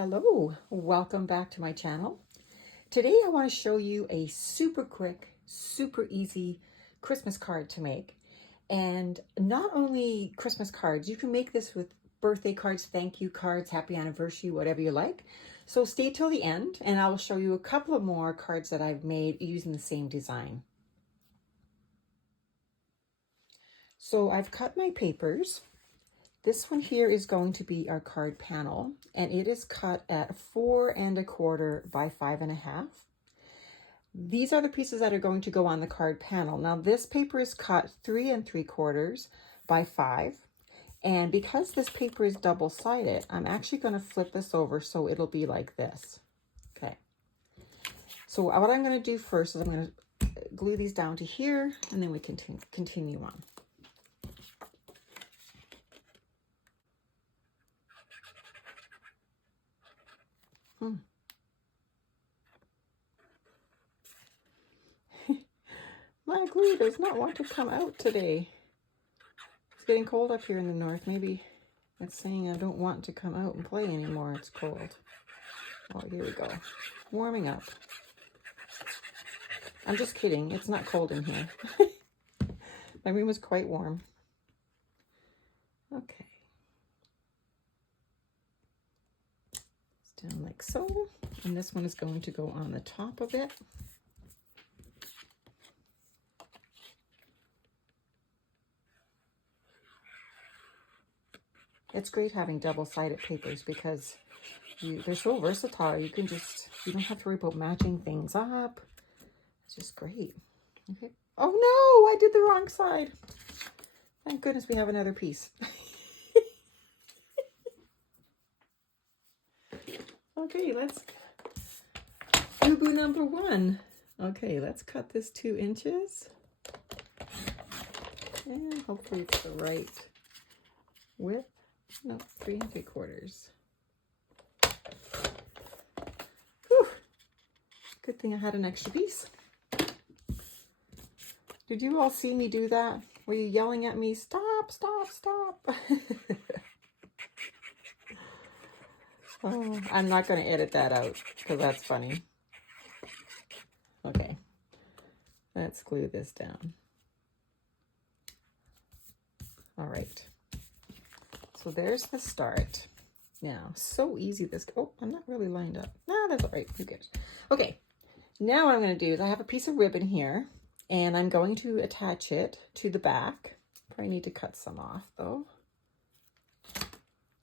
Hello, welcome back to my channel. Today I want to show you a super quick, super easy Christmas card to make. And not only Christmas cards, you can make this with birthday cards, thank you cards, happy anniversary, whatever you like. So stay till the end and I will show you a couple of more cards that I've made using the same design. So I've cut my papers. This one here is going to be our card panel, and it is cut at 4 1/4 by 5 1/2. These are the pieces that are going to go on the card panel. Now this paper is cut 3 3/4 by 5, and because this paper is double-sided, I'm actually going to flip this over so it'll be like this. Okay. So what I'm going to do first is I'm going to glue these down to here, and then we continue on. My glue does not want to come out today. It's getting cold up here in the north. Maybe it's saying I don't want to come out and play anymore. It's cold. Oh, here we go. Warming up. I'm just kidding. It's not cold in here. My room is quite warm. Okay. It's down like so. And this one is going to go on the top of it. It's great having double-sided papers because they're so versatile. You don't have to worry about matching things up. It's just great. Okay. Oh no, I did the wrong side. Thank goodness we have another piece. Okay, let's boo-boo number 1. Okay, let's cut this 2 inches. And hopefully it's the right width. No, 3 3/4. Whew. Good thing I had an extra piece. Did you all see me do that? Were you yelling at me, stop, stop, stop? Oh, I'm not going to edit that out because that's funny. Okay, let's glue this down. All right. So there's the start. Now, so easy this, oh, I'm not really lined up. No, that's all right, who cares? Okay, now what I'm gonna do is I have a piece of ribbon here and I'm going to attach it to the back. Probably need to cut some off though.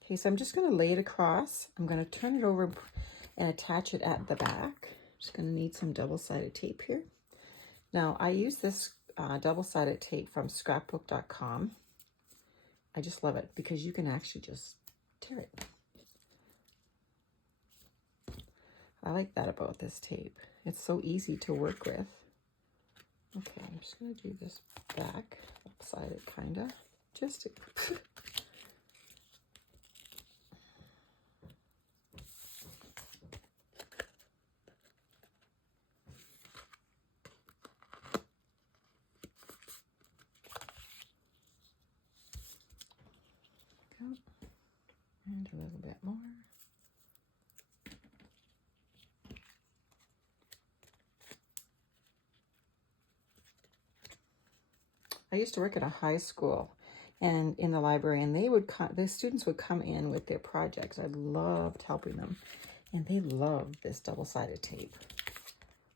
Okay, so I'm just gonna lay it across. I'm gonna turn it over and attach it at the back. Just gonna need some double-sided tape here. Now, I use this double-sided tape from scrapbook.com. I just love it because you can actually just tear it. I like that about this tape. It's so easy to work with. Okay, I'm just going to do this back, upside kind of, just to... And a little bit more. I used to work at a high school and in the library, and the students would come in with their projects. I loved helping them, and they loved this double-sided tape.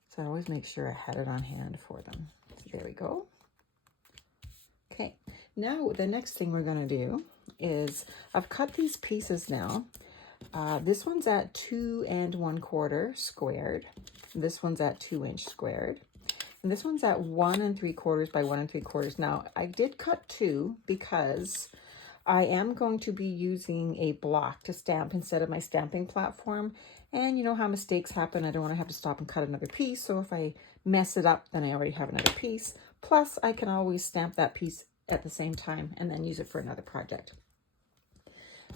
So I always make sure I had it on hand for them. So there we go. Okay, now the next thing we're going to do is I've cut these pieces now. This one's at 2 1/4 squared. This one's at 2 inch squared. And this one's at 1 3/4 by 1 3/4. Now, I did cut 2 because I am going to be using a block to stamp instead of my stamping platform. And you know how mistakes happen. I don't want to have to stop and cut another piece. So if I mess it up, then I already have another piece. Plus, I can always stamp that piece at the same time and then use it for another project.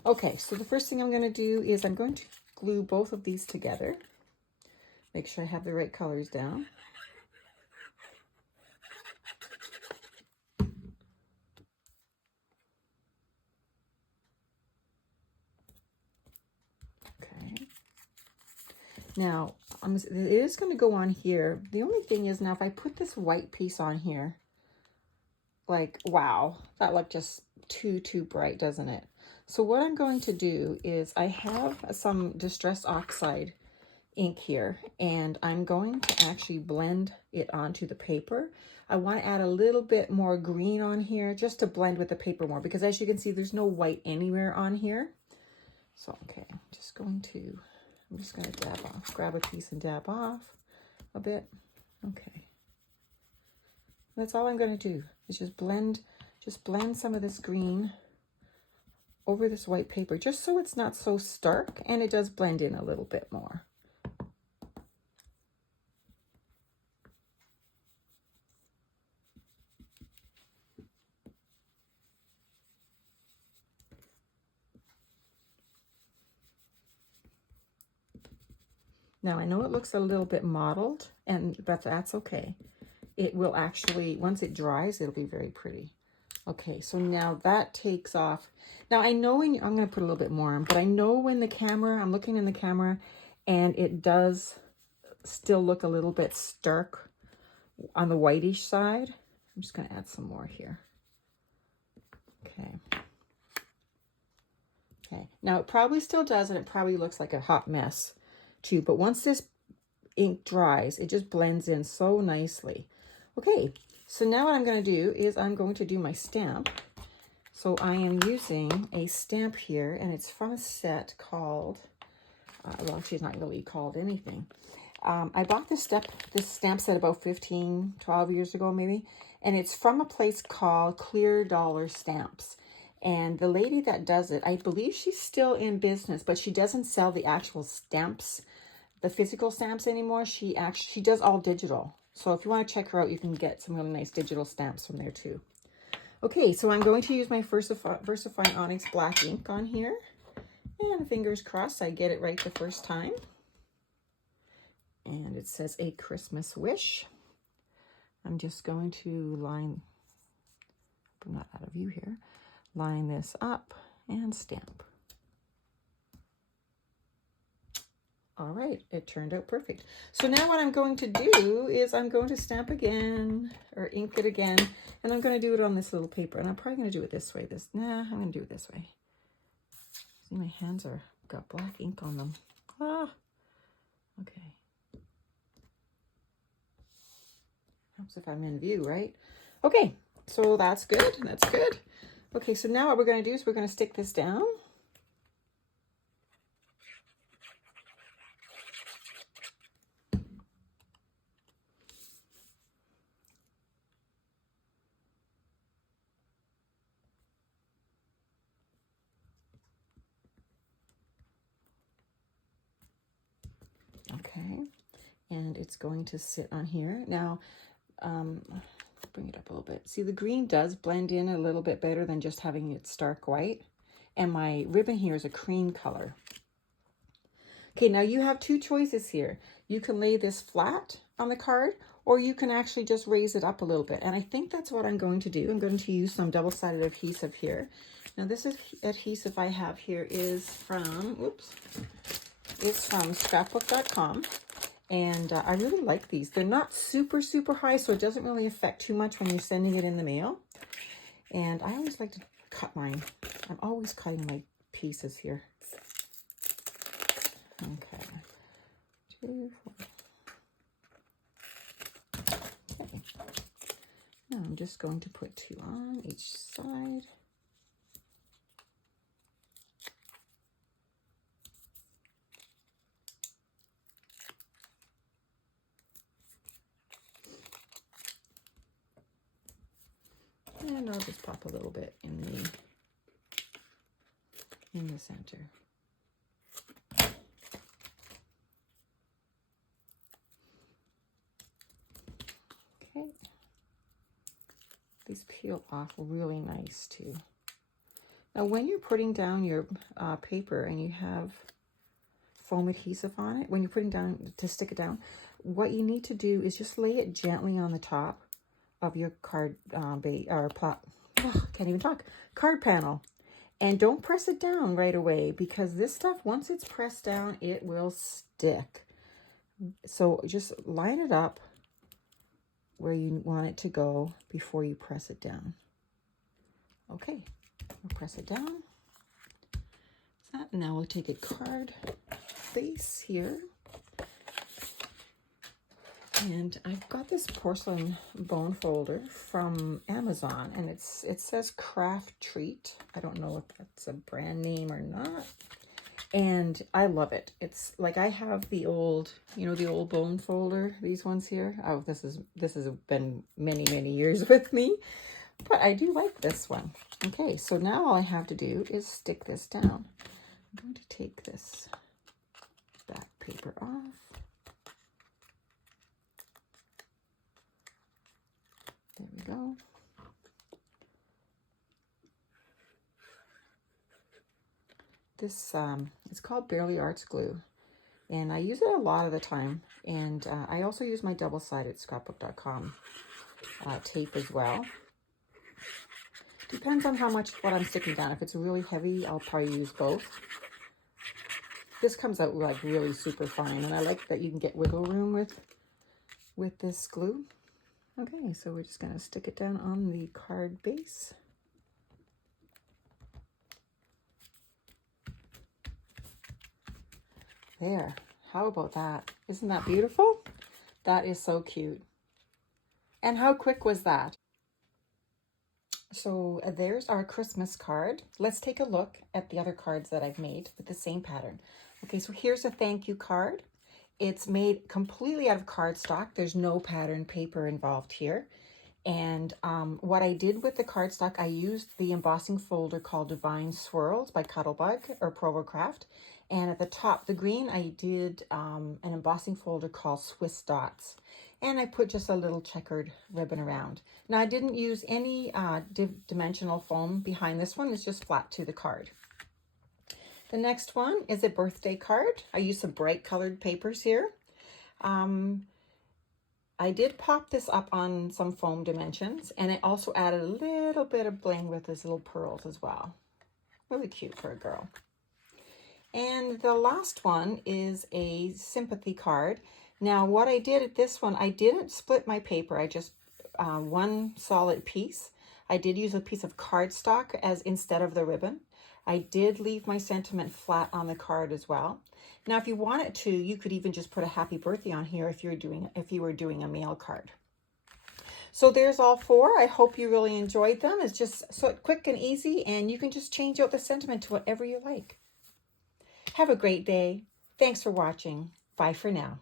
Okay, so the first thing I'm going to do is I'm going to glue both of these together. Make sure I have the right colors down. Okay. Now, it is going to go on here. The only thing is now if I put this white piece on here, like, wow, that looked just too bright, doesn't it? So what I'm going to do is I have some Distress Oxide ink here, and I'm going to actually blend it onto the paper. I want to add a little bit more green on here just to blend with the paper more, because as you can see, there's no white anywhere on here. So, okay, I'm just going to dab off, grab a piece and dab off a bit. Okay. That's all I'm going to do is just blend some of this green over this white paper, just so it's not so stark and it does blend in a little bit more. Now I know it looks a little bit mottled, but that's okay. It will actually, once it dries, it'll be very pretty. Okay, so now that takes off. Now I know I'm going to put a little bit more on, but I know when I'm looking in the camera and it does still look a little bit stark on the whitish side. I'm just going to add some more here. Okay. Okay, now it probably still does, and it probably looks like a hot mess too, but once this ink dries, it just blends in so nicely. Okay, so now what I'm going to do is I'm going to do my stamp. So I am using a stamp here, and it's from a set called, well, she's not really called anything. I bought this stamp set about 15, 12 years ago maybe, and it's from a place called Clear Dollar Stamps. And the lady that does it, I believe she's still in business, but she doesn't sell the actual stamps, the physical stamps anymore. She does all digital. So if you want to check her out, you can get some really nice digital stamps from there too. Okay, so I'm going to use my VersaFine Onyx black ink on here. And fingers crossed I get it right the first time. And it says A Christmas Wish. I'm just going to line, I'm not out of view here, line this up and stamp. All right, it turned out perfect. So now what I'm going to do is I'm going to stamp again, or ink it again, and I'm going to do it on this little paper. And I'm probably going to do it this way. I'm going to do it this way. See, my hands got black ink on them. Ah, okay. Helps if I'm in view, right? Okay, so that's good. That's good. Okay, so now what we're going to do is we're going to stick this down. Okay, and it's going to sit on here. Now, bring it up a little bit. See, the green does blend in a little bit better than just having it stark white. And my ribbon here is a cream color. Okay, now you have two choices here. You can lay this flat on the card, or you can actually just raise it up a little bit. And I think that's what I'm going to do. I'm going to use some double-sided adhesive here. Now this adhesive I have here is from, it's from scrapbook.com. And I really like these. They're not super high, so it doesn't really affect too much when you're sending it in the mail. And I always like to cut mine. I'm always cutting my pieces here. Okay. 2, 4. Okay. Now I'm just going to put 2 on each side. And I'll just pop a little bit in the center. Okay. These peel off really nice too. Now when you're putting down your paper and you have foam adhesive on it, when you're putting down to stick it down, what you need to do is just lay it gently on the top of your card card panel, and don't press it down right away, because this stuff, once it's pressed down, it will stick. So just line it up where you want it to go before you press it down. Okay, we'll press it down. Now we'll take a card base here. And I've got this porcelain bone folder from Amazon, and it says Craft Treat. I don't know if that's a brand name or not. And I love it. It's like I have the old, you know, the old bone folder, these ones here. Oh, this has been many, many years with me, but I do like this one. Okay, so now all I have to do is stick this down. I'm going to take this back paper off. There we go. This it's called Bearly Arts glue, and I use it a lot of the time. And I also use my double-sided scrapbook.com tape as well. Depends on how much what I'm sticking down. If it's really heavy, I'll probably use both. This comes out like really super fine, and I like that you can get wiggle room with this glue. Okay, so we're just gonna stick it down on the card base. There, how about that? Isn't that beautiful? That is so cute. And how quick was that? So there's our Christmas card. Let's take a look at the other cards that I've made with the same pattern. Okay, so here's a thank you card. It's made completely out of cardstock. There's no pattern paper involved here. And what I did with the cardstock, I used the embossing folder called Divine Swirls by Cuttlebug or Provo Craft. And at the top, the green, I did an embossing folder called Swiss Dots. And I put just a little checkered ribbon around. Now, I didn't use any dimensional foam behind this one. It's just flat to the card. The next one is a birthday card. I used some bright colored papers here. I did pop this up on some foam dimensions, and it also added a little bit of bling with these little pearls as well. Really cute for a girl. And the last one is a sympathy card. Now, what I did at this one, I didn't split my paper. I just one solid piece. I did use a piece of cardstock as instead of the ribbon. I did leave my sentiment flat on the card as well. Now, if you wanted to, you could even just put a happy birthday on here if you were doing a mail card. So there's all four. I hope you really enjoyed them. It's just so quick and easy, and you can just change out the sentiment to whatever you like. Have a great day. Thanks for watching. Bye for now.